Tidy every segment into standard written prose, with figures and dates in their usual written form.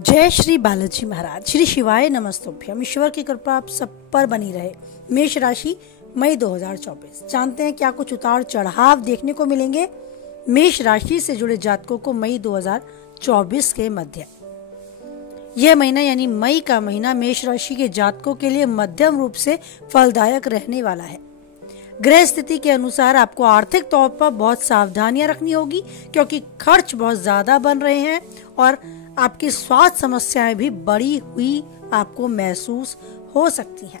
जय श्री बालाजी महाराज। श्री शिवाय नमस्तुभ्यम। ईश्वर की कृपा आप सब पर बनी रहे। मेष राशि मई 2024। जानते हैं क्या कुछ उतार चढ़ाव देखने को मिलेंगे मेष राशि से जुड़े जातकों को मई 2024 के मध्य। यह महीना यानी मई का महीना मेष राशि के जातकों के लिए मध्यम रूप से फलदायक रहने वाला है। ग्रह स्थिति के अनुसार आपको आर्थिक तौर पर बहुत सावधानियां रखनी होगी, क्योंकि खर्च बहुत ज्यादा बन रहे हैं और आपकी स्वास्थ्य समस्याएं भी बढ़ी हुई आपको महसूस हो सकती हैं।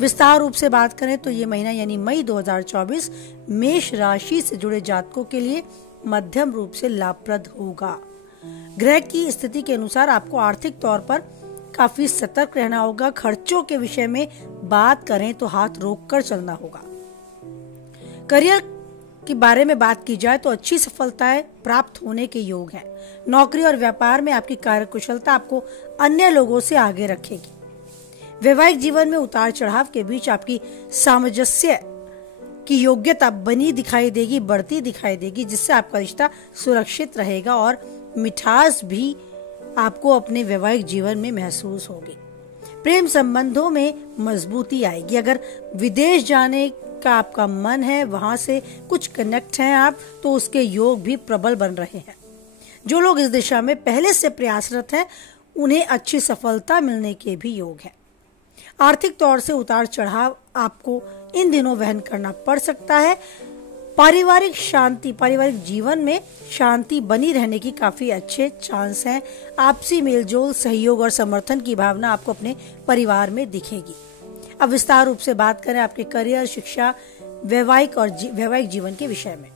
विस्तार रूप से बात करें तो ये महीना यानी मई 2024 मेष राशि से जुड़े जातकों के लिए मध्यम रूप से लाभप्रद होगा। ग्रह की स्थिति के अनुसार आपको आर्थिक तौर पर काफी सतर्क रहना होगा। खर्चों के विषय में बात करें तो हाथ रोककर चलना होगा। करियर के बारे में बात की जाए तो अच्छी सफलताएं प्राप्त होने के योग हैं। नौकरी और व्यापार में आपकी कार्यकुशलता आपको अन्य लोगों से आगे रखेगी। वैवाहिक जीवन में उतार चढ़ाव के बीच आपकी सामंजस्य की योग्यता बनी दिखाई देगी, बढ़ती दिखाई देगी, जिससे आपका रिश्ता सुरक्षित रहेगा और मिठास भी आपको अपने वैवाहिक जीवन में महसूस होगी। प्रेम संबंधों में मजबूती आएगी। अगर विदेश जाने का आपका मन है, वहां से कुछ कनेक्ट हैं आप, तो उसके योग भी प्रबल बन रहे हैं। जो लोग इस दिशा में पहले से प्रयासरत हैं, उन्हें अच्छी सफलता मिलने के भी योग हैं। आर्थिक तौर से उतार चढ़ाव आपको इन दिनों वहन करना पड़ सकता है। पारिवारिक जीवन में शांति बनी रहने की काफी अच्छे चांस हैं। आपसी मेलजोल, सहयोग और समर्थन की भावना आपको अपने परिवार में दिखेगी। अब विस्तार रूप से बात करें आपके करियर, शिक्षा, वैवाहिक जीवन के विषय में।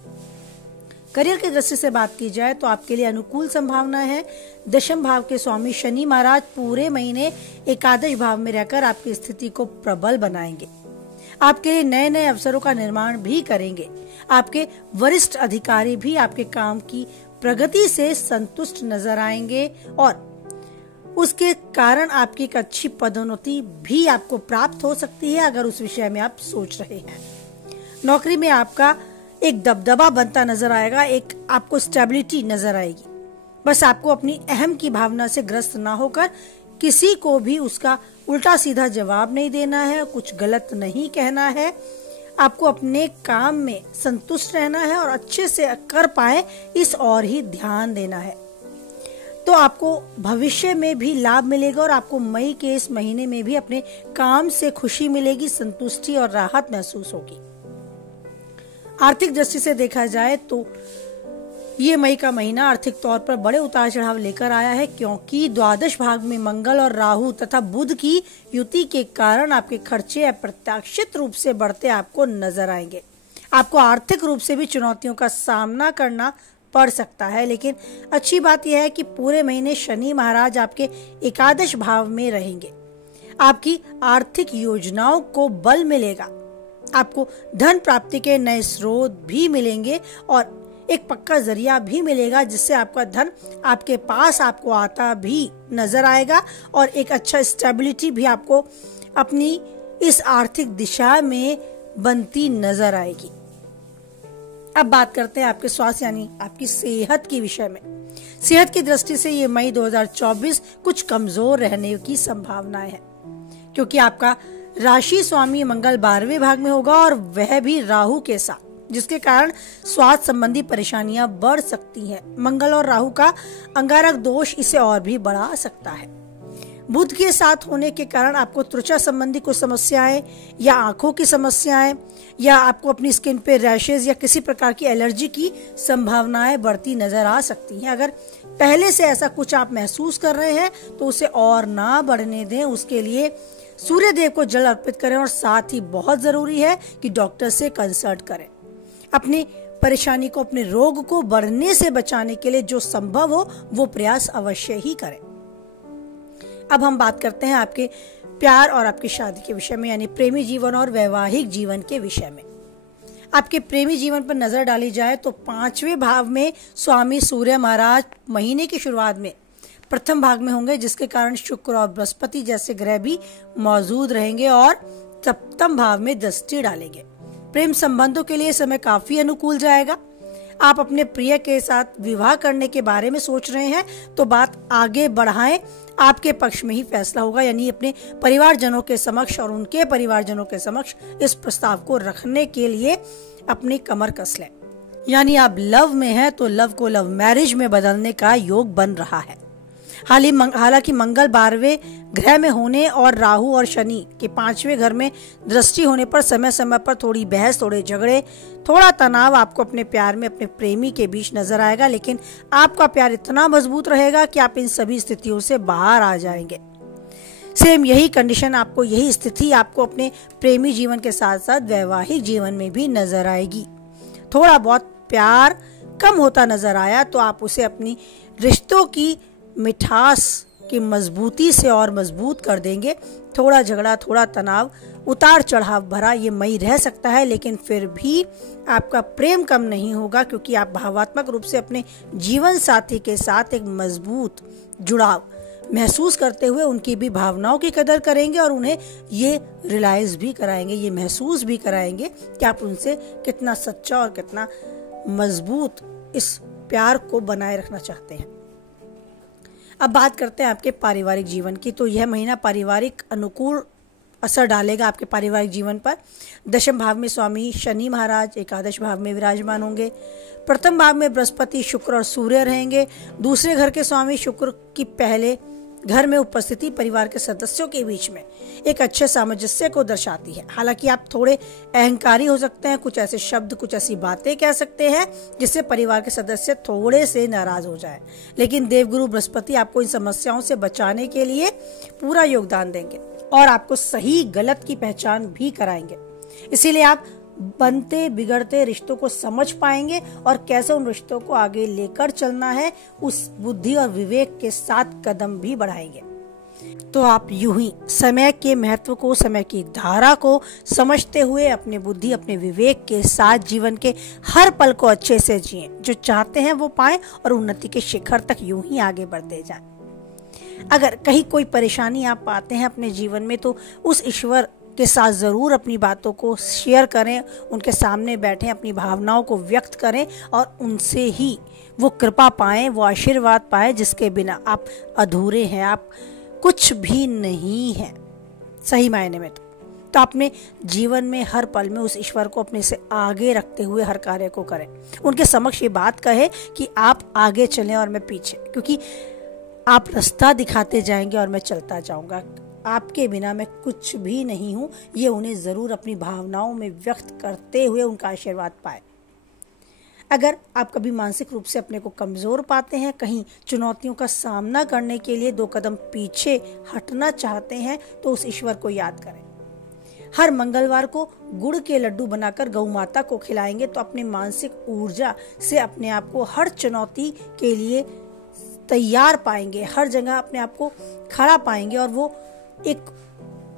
करियर की दृष्टि से बात की जाए तो आपके लिए अनुकूल संभावनाएं हैं। दशम भाव के स्वामी शनि महाराज पूरे महीने एकादश भाव में रहकर आपकी स्थिति को प्रबल बनाएंगे। आपके लिए नए नए अवसरों का निर्माण भी करेंगे। आपके वरिष्ठ अधिकारी भी आपके काम की प्रगति से संतुष्ट नजर आएंगे और उसके कारण आपकी एक अच्छी पदोन्नति भी आपको प्राप्त हो सकती है, अगर उस विषय में आप सोच रहे हैं। नौकरी में आपका एक दबदबा बनता नजर आएगा, एक आपको स्टेबिलिटी नजर आएगी। बस आपको अपनी अहम की भावना से ग्रस्त ना होकर किसी को भी उसका उल्टा सीधा जवाब नहीं देना है, कुछ गलत नहीं कहना है। आपको अपने काम में संतुष्ट रहना है और अच्छे से कर पाए इस और ही ध्यान देना है। तो आपको भविष्य में भी लाभ मिलेगा और आपको मई के इस महीने में भी अपने काम से खुशी मिलेगी, संतुष्टि और राहत महसूस होगी। आर्थिक दृष्टि से देखा जाए तो ये मई का महीना आर्थिक तौर पर बड़े उतार चढ़ाव लेकर आया है, क्योंकि द्वादश भाग में मंगल और राहु तथा बुध की युति के कारण आपके खर्चे अप्रत्याशित रूप से बढ़ते आपको नजर आएंगे। आपको आर्थिक रूप से भी चुनौतियों का सामना करना पड़ सकता है, लेकिन अच्छी बात यह है कि पूरे महीने शनि महाराज आपके एकादश भाव में रहेंगे। आपकी आर्थिक योजनाओं को बल मिलेगा। आपको धन प्राप्ति के नए स्रोत भी मिलेंगे और एक पक्का जरिया भी मिलेगा, जिससे आपका धन आपके पास आपको आता भी नजर आएगा और एक अच्छा स्टेबिलिटी भी आपको अपनी इस आर्थिक दिशा में बनती नजर आएगी। अब बात करते हैं आपके स्वास्थ्य यानी आपकी सेहत के विषय में। सेहत की दृष्टि से ये मई 2024 कुछ कमजोर रहने की संभावनाएं है, क्योंकि आपका राशि स्वामी मंगल 12वें भाग में होगा और वह भी राहु के साथ, जिसके कारण स्वास्थ्य संबंधी परेशानियां बढ़ सकती हैं। मंगल और राहु का अंगारक दोष इसे और भी बढ़ा सकता है। बुध के साथ होने के कारण आपको त्वचा संबंधी कुछ समस्याएं या आंखों की समस्याएं या आपको अपनी स्किन पे रैशेज या किसी प्रकार की एलर्जी की संभावनाएं बढ़ती नजर आ सकती हैं। अगर पहले से ऐसा कुछ आप महसूस कर रहे हैं तो उसे और ना बढ़ने दें। उसके लिए सूर्य देव को जल अर्पित करें और साथ ही बहुत जरूरी है कि डॉक्टर से कंसल्ट करें। अपनी परेशानी को, अपने रोग को बढ़ने से बचाने के लिए जो संभव हो वो प्रयास अवश्य ही करें। अब हम बात करते हैं आपके प्यार और आपकी शादी के विषय में, यानी प्रेमी जीवन और वैवाहिक जीवन के विषय में। आपके प्रेमी जीवन पर नजर डाली जाए तो 5वें भाव में स्वामी सूर्य महाराज महीने की शुरुआत में प्रथम भाग में होंगे, जिसके कारण शुक्र और बृहस्पति जैसे ग्रह भी मौजूद रहेंगे और सप्तम भाव में दृष्टि डालेंगे। प्रेम संबंधों के लिए समय काफी अनुकूल जाएगा। आप अपने प्रिय के साथ विवाह करने के बारे में सोच रहे हैं तो बात आगे बढ़ाएं, आपके पक्ष में ही फैसला होगा। यानी अपने परिवारजनों के समक्ष और उनके परिवारजनों के समक्ष इस प्रस्ताव को रखने के लिए अपनी कमर कस लें। यानी आप लव में हैं तो लव को लव मैरिज में बदलने का योग बन रहा है। हालांकि मंगल 12वें ग्रह में होने और राहु और शनि के 5वें घर में दृष्टि होने पर समय समय पर थोड़ी बहस, थोड़े झगड़े, थोड़ा तनाव आपको अपने प्यार में अपने प्रेमी के बीच नजर आएगा। लेकिन आपका प्यार इतना मजबूत रहेगा कि आप इन सभी स्थितियों से बाहर आ जाएंगे। सेम यही कंडीशन आपको, यही स्थिति आपको अपने प्रेमी जीवन के साथ साथ वैवाहिक जीवन में भी नजर आएगी। थोड़ा बहुत प्यार कम होता नजर आया तो आप उसे अपनी रिश्तों की मिठास की मजबूती से और मजबूत कर देंगे। थोड़ा झगड़ा, थोड़ा तनाव, उतार चढ़ाव भरा ये मई रह सकता है, लेकिन फिर भी आपका प्रेम कम नहीं होगा, क्योंकि आप भावात्मक रूप से अपने जीवन साथी के साथ एक मजबूत जुड़ाव महसूस करते हुए उनकी भी भावनाओं की कदर करेंगे और उन्हें ये रियलाइज भी कराएंगे, ये महसूस भी कराएंगे कि आप उनसे कितना सच्चा और कितना मजबूत इस प्यार को बनाए रखना चाहते हैं। अब बात करते हैं आपके पारिवारिक जीवन की। तो यह महीना पारिवारिक अनुकूल असर डालेगा आपके पारिवारिक जीवन पर। दशम भाव में स्वामी शनि महाराज एकादश भाव में विराजमान होंगे। प्रथम भाव में बृहस्पति, शुक्र और सूर्य रहेंगे। दूसरे घर के स्वामी शुक्र की पहले घर में उपस्थिति परिवार के सदस्यों के बीच में एक अच्छे सामंजस्य को दर्शाती है। हालांकि आप थोड़े अहंकारी हो सकते हैं, कुछ ऐसे शब्द, कुछ ऐसी बातें कह सकते हैं जिससे परिवार के सदस्य थोड़े से नाराज हो जाएं। लेकिन देवगुरु बृहस्पति आपको इन समस्याओं से बचाने के लिए पूरा योगदान देंगे और आपको सही गलत की पहचान भी कराएंगे। इसीलिए आप बनते बिगड़ते रिश्तों को समझ पाएंगे और कैसे उन रिश्तों को आगे लेकर चलना है उस बुद्धि और विवेक के साथ कदम भी बढ़ाएंगे। तो आप यूं ही समय के महत्व को, समय की धारा को समझते हुए अपने बुद्धि, अपने विवेक के साथ जीवन के हर पल को अच्छे से जिएं। जो चाहते हैं वो पाएं और उन्नति के शिखर तक यूं ही आगे बढ़ते जाएं। अगर कहीं कोई परेशानी आप पाते हैं अपने जीवन में तो उस ईश्वर के साथ जरूर अपनी बातों को शेयर करें, उनके सामने बैठें, अपनी भावनाओं को व्यक्त करें और उनसे ही वो कृपा पाएं, वो आशीर्वाद पाएं जिसके बिना आप अधूरे हैं, आप कुछ भी नहीं हैं सही मायने में। तो अपने जीवन में हर पल में उस ईश्वर को अपने से आगे रखते हुए हर कार्य को करें। उनके समक्ष ये बात कहे कि आप आगे चलें और मैं पीछे, क्योंकि आप रास्ता दिखाते जाएंगे और मैं चलता जाऊंगा, आपके बिना मैं कुछ भी नहीं हूं। ये उन्हें जरूर अपनी भावनाओं में व्यक्त करते हुए उनका आशीर्वाद पाए। अगर आप कभी मानसिक रूप से अपने को कमजोर पाते हैं, कहीं चुनौतियों का सामना करने के लिए 2 कदम पीछे हटना चाहते हैं, तो उस ईश्वर को याद करें। हर मंगलवार को गुड़ के लड्डू बनाकर गौ माता को खिलाएंगे तो अपनी मानसिक ऊर्जा से अपने आप को हर चुनौती के लिए तैयार पाएंगे, हर जगह अपने आप को खड़ा पाएंगे और वो एक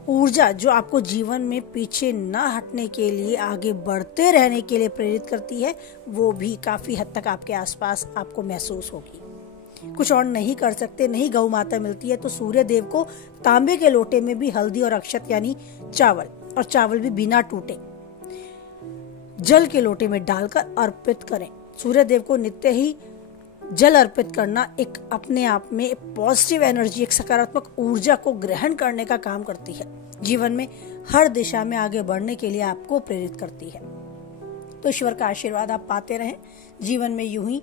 ऊर्जा जो आपको जीवन में पीछे ना हटने के लिए, आगे बढ़ते रहने के लिए प्रेरित करती है, वो भी काफी हद तक आपके आसपास आपको महसूस होगी। कुछ और नहीं कर सकते, नहीं गौ माता मिलती है तो सूर्य देव को तांबे के लोटे में भी हल्दी और अक्षत यानी चावल, और चावल भी बिना टूटे जल के लोटे में डालकर अर्पित करें। सूर्य देव को नित्य ही जल अर्पित करना एक अपने आप में पॉजिटिव एनर्जी, एक सकारात्मक ऊर्जा को ग्रहण करने का काम करती है। जीवन में हर दिशा में आगे बढ़ने के लिए आपको प्रेरित करती है। तो ईश्वर का आशीर्वाद आप पाते रहें। जीवन में यूं ही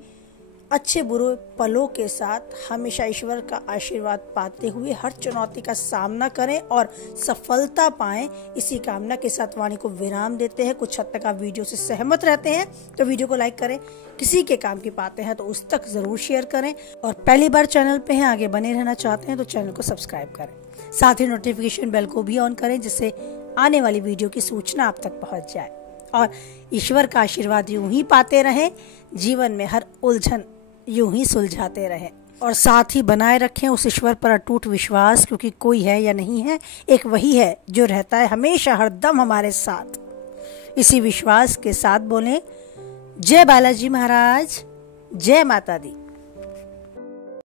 अच्छे बुरे पलों के साथ हमेशा ईश्वर का आशीर्वाद पाते हुए हर चुनौती का सामना करें और सफलता पाएं। इसी कामना के साथ वाणी को विराम देते हैं। कुछ हद तक आप वीडियो से सहमत रहते हैं तो वीडियो को लाइक करें, किसी के काम की पाते हैं तो उस तक जरूर शेयर करें, और पहली बार चैनल पे हैं, आगे बने रहना चाहते हैं तो चैनल को सब्सक्राइब करें। साथ ही नोटिफिकेशन बेल को भी ऑन करें जिससे आने वाली वीडियो की सूचना आप तक पहुंच जाए। और ईश्वर का आशीर्वाद यूं ही पाते रहें, जीवन में हर उलझन यूं ही सुलझाते रहें, और साथ ही बनाए रखें उस ईश्वर पर अटूट विश्वास, क्योंकि कोई है या नहीं है, एक वही है जो रहता है हमेशा हरदम हमारे साथ। इसी विश्वास के साथ बोलें जय बालाजी महाराज, जय माता दी।